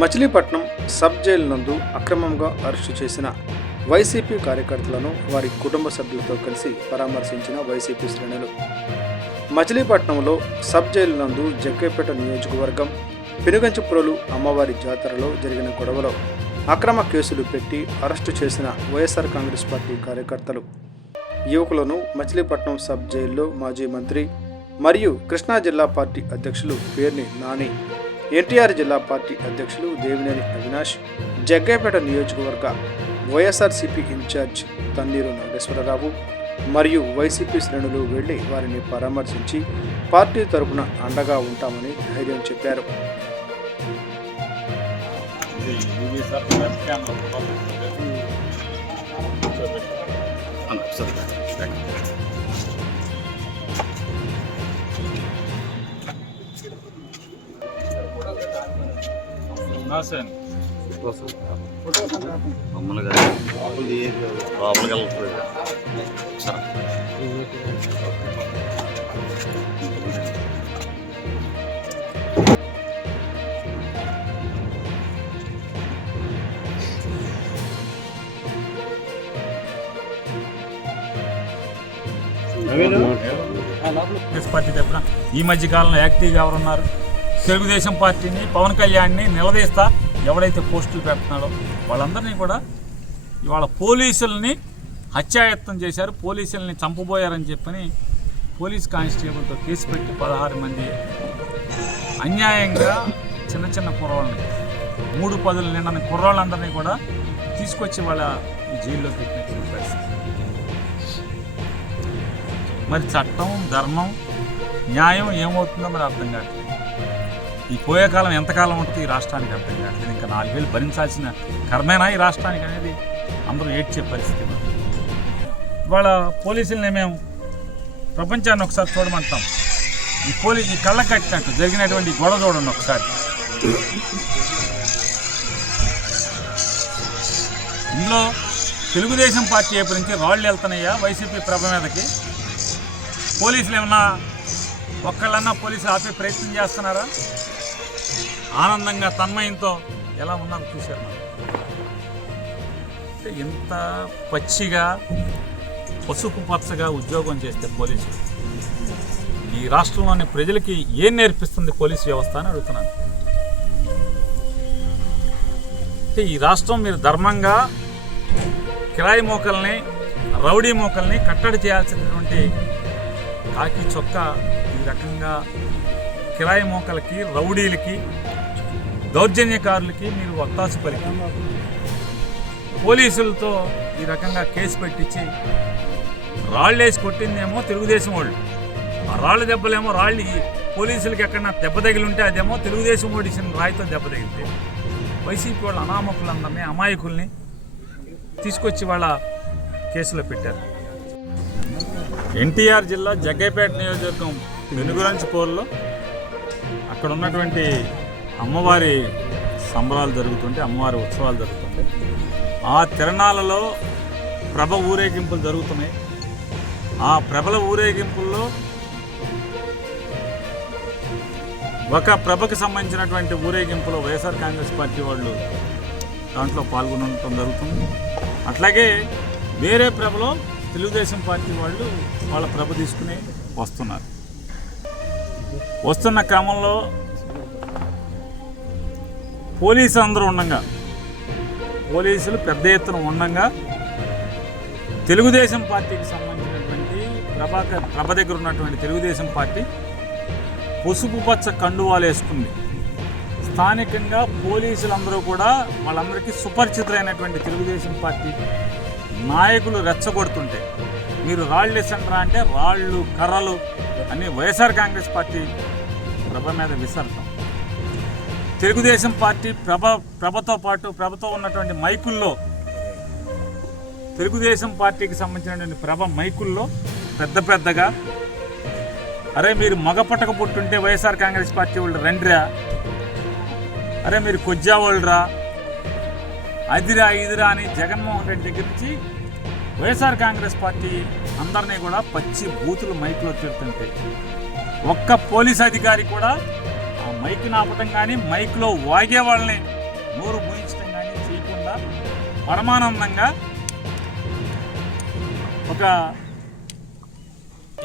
Machilipatnam sub jail నందు అక్రమంగా arrest చేసిన వైసీపీ కార్యకర్తలను వారి కుటుంబ సభ్యులతో కలిసి పరామర్శించిన వైసీపీ శ్రేణులు. మచిలీపట్నంలో సబ్ జైలు నందు జగ్గేపేట నియోజకవర్గం పెనుగంచిపురలు అమ్మవారి జాతరలో జరిగిన గొడవలో అక్రమ కేసులు పెట్టి అరెస్టు చేసిన వైఎస్ఆర్ కాంగ్రెస్ పార్టీ కార్యకర్తలు. యువకులను మచిలీపట్నం సబ్ జైల్లో మాజీ మంత్రి మరియు కృష్ణా జిల్లా పార్టీ అధ్యక్షులు పేర్ని నాని ఎన్టీఆర్ జిల్లా పార్టీ అధ్యక్షులు దేవినేని అవినాష్ జగ్గైపేట నియోజకవర్గ వైఎస్ఆర్సీపీ ఇన్ఛార్జ్ తన్నీరు నాగేశ్వరరావు మరియు వైసీపీ శ్రేణులు వెళ్ళి వారిని పరామర్శించి పార్టీ తరపున అండగా ఉంటామని ధైర్యం చెప్పారు. మమ్మల్ని లోపలికి వెళ్ళిపోయాడు సరే పార్టీ ఈ మధ్య కాలంలో యాక్టివ్గా ఎవరున్నారు? తెలుగుదేశం పార్టీని పవన్ కళ్యాణ్ని నిలదీస్తా ఎవడైతే పోస్టులు పెడుతున్నాడో వాళ్ళందరినీ కూడా ఇవాళ పోలీసుల్ని హత్యాయత్నం చేశారు పోలీసుల్ని చంపబోయారని చెప్పని పోలీస్ కానిస్టేబుల్తో కేసు పెట్టి పదహారు మంది అన్యాయంగా చిన్న చిన్న కుర్రాళ్ళని మూడు పదులు నిండని కుర్రాళ్ళందరినీ కూడా తీసుకొచ్చి వాళ్ళ జైల్లో పెట్టిన పరిస్థితి. మరి చట్టం ధర్మం న్యాయం ఏమవుతుందో మరి అర్థం కావట్లేదు. ఈ పోయే కాలం ఎంతకాలం ఉంటుంది ఈ రాష్ట్రానికి అర్థం కావట్లేదు ఇంకా నాలుగేళ్ళు భరించాల్సిన కర్మేనా ఈ రాష్ట్రానికి అనేది అందరూ ఏడ్చే పరిస్థితి ఇవాళ పోలీసుల్ని మేము ప్రపంచాన్ని ఒకసారి చూడమంటాం ఈ పోలీసు ఈ కళ్ళ కట్టినట్టు జరిగినటువంటి గొడవ చూడండి ఒకసారి. ఇందులో తెలుగుదేశం పార్టీ వైపు నుంచి రాళ్ళు వెళ్తున్నాయా? వైసీపీ ప్రభ మీదకి? పోలీసులు ఏమన్నా ఒక్కళ్ళన్నా పోలీసులు ఆపే ప్రయత్నం చేస్తున్నారా? ఆనందంగా తన్మయంతో ఎలా ఉన్నారో చూశారు మనం. అంటే ఎంత పచ్చిగా పసుపు పచ్చగా ఉద్యోగం చేస్తే పోలీసు ఈ రాష్ట్రంలోని ప్రజలకి ఏం నేర్పిస్తుంది పోలీస్ వ్యవస్థ అని అడుగుతున్నాను అంటే ఈ రాష్ట్రం మీరు ధర్మంగా కిరాయి మోకల్ని రౌడీ మోకల్ని కట్టడి చేయాల్సినటువంటి కాకి చొక్కా ఈ రకంగా కిరాయి మోకలకి రౌడీలకి దౌర్జన్యకారులకి మీరు ఒత్తాసు పలికి. పోలీసులతో ఈ రకంగా కేసు పెట్టించి రాళ్ళేసి కొట్టిందేమో తెలుగుదేశం వాళ్ళు. ఆ రాళ్ళ దెబ్బలేమో రాళ్ళు ఈ పోలీసులకి ఎక్కడన్నా దెబ్బ తగిలి ఉంటే అదేమో తెలుగుదేశం ఓడిసిన రాయితో దెబ్బ తగిలితే. వైసీపీ వాళ్ళ అనామకులందరినీ అమాయకుల్ని తీసుకొచ్చి వాళ్ళ కేసులో పెట్టారు. ఎన్టీఆర్ జిల్లా జగ్గైపేట నియోజకవర్గం వెనుగురంచిపోర్లో అక్కడ ఉన్నటువంటి అమ్మవారి సంబరాలు జరుగుతుంటే అమ్మవారి ఉత్సవాలు జరుగుతుంటే ఆ తిరణాలలో ప్రభ ఊరేగింపులు జరుగుతున్నాయి. ఆ ప్రభల ఊరేగింపుల్లో ఒక ప్రభకు సంబంధించినటువంటి ఊరేగింపులో వైఎస్ఆర్ కాంగ్రెస్ పార్టీ వాళ్ళు దాంట్లో పాల్గొనడం జరుగుతుంది. అట్లాగే వేరే ప్రభలో తెలుగుదేశం పార్టీ వాళ్ళు వాళ్ళ ప్రభ తీసుకుని వస్తున్నారు. వస్తున్న క్రమంలో పోలీసులు అందరూ ఉండగా. పోలీసులు పెద్ద ఎత్తున ఉండగా. తెలుగుదేశం పార్టీకి సంబంధించినటువంటి ప్రభాకర్ ప్రభ దగ్గర ఉన్నటువంటి తెలుగుదేశం పార్టీ పసుపు పచ్చ కండువాలు వేసుకుంది. స్థానికంగా పోలీసులందరూ కూడా వాళ్ళందరికీ సుపరిచితులైనటువంటి తెలుగుదేశం పార్టీ నాయకులు రెచ్చగొడుతుంటే మీరు రాళ్ళు వేసంటారా అంటే రాళ్ళు కర్రలు అని వైఎస్ఆర్ కాంగ్రెస్ పార్టీ ప్రభ మీద విసరటం. తెలుగుదేశం పార్టీ ప్రభ ప్రభతో పాటు ప్రభతో ఉన్నటువంటి మైకుల్లో తెలుగుదేశం పార్టీకి సంబంధించినటువంటి ప్రభ మైకుల్లో పెద్ద పెద్దగా అరే మీరు మగ పుట్టక పుట్టుంటే వైఎస్ఆర్ కాంగ్రెస్ పార్టీ వాళ్ళు రండిరా? అరే మీరు కొజ్జా వాళ్ళరా అదిరా ఇదిరా అని జగన్మోహన్ రెడ్డి దగ్గర నుంచి వైఎస్ఆర్ కాంగ్రెస్ పార్టీ అందరినీ కూడా పచ్చి బూతులు మైకులో తిడుతుంటే ఒక్క పోలీస్ అధికారి కూడా ఆ మైక్ నాపటం కానీ మైక్లో వాగే వాళ్ళని నోరు మూయించడం కానీ చేయకుండా పరమానందంగా ఒక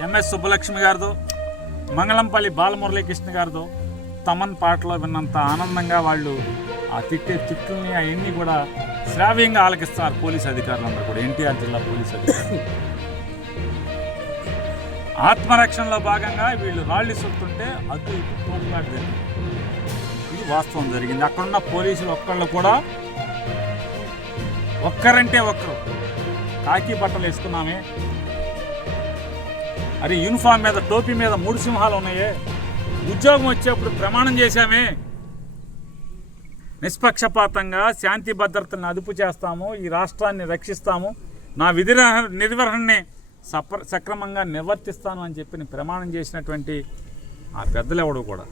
ఎంఎస్ సుబ్బలక్ష్మి గారిదో మంగళంపల్లి బాలమురళీకృష్ణ గారిదో తమన్ పాటలో విన్నంత ఆనందంగా వాళ్ళు ఆ తిట్టే తిట్టుల్ని అవన్నీ కూడా శ్రావ్యంగా ఆలకిస్తారు పోలీస్ అధికారులందరూ కూడా. ఎన్టీఆర్ జిల్లా పోలీస్ అధికారులు. ఆత్మరక్షణలో భాగంగా వీళ్ళు రాళ్ళు ఇస్తుంటే అటు ఇటు తోపులాట జరిగింది ఇది వాస్తవం జరిగింది. అక్కడున్న పోలీసులు ఒక్కళ్ళు కూడా ఒక్కరంటే ఒక్కరు. కాకి బట్టలు వేసుకున్నామే. అరే యూనిఫామ్ మీద టోపీ మీద మూడు సింహాలు ఉన్నాయే. ఉద్యోగం వచ్చేప్పుడు ప్రమాణం చేశామే. నిష్పక్షపాతంగా శాంతి భద్రతలను అదుపు చేస్తాము ఈ రాష్ట్రాన్ని రక్షిస్తాము నా విధి నిర్వహణని సప్ర సక్రమంగా నిర్వర్తిస్తాను అని చెప్పి ప్రమాణం చేసినటువంటి ఆ పెద్దలు ఎవడు కూడా.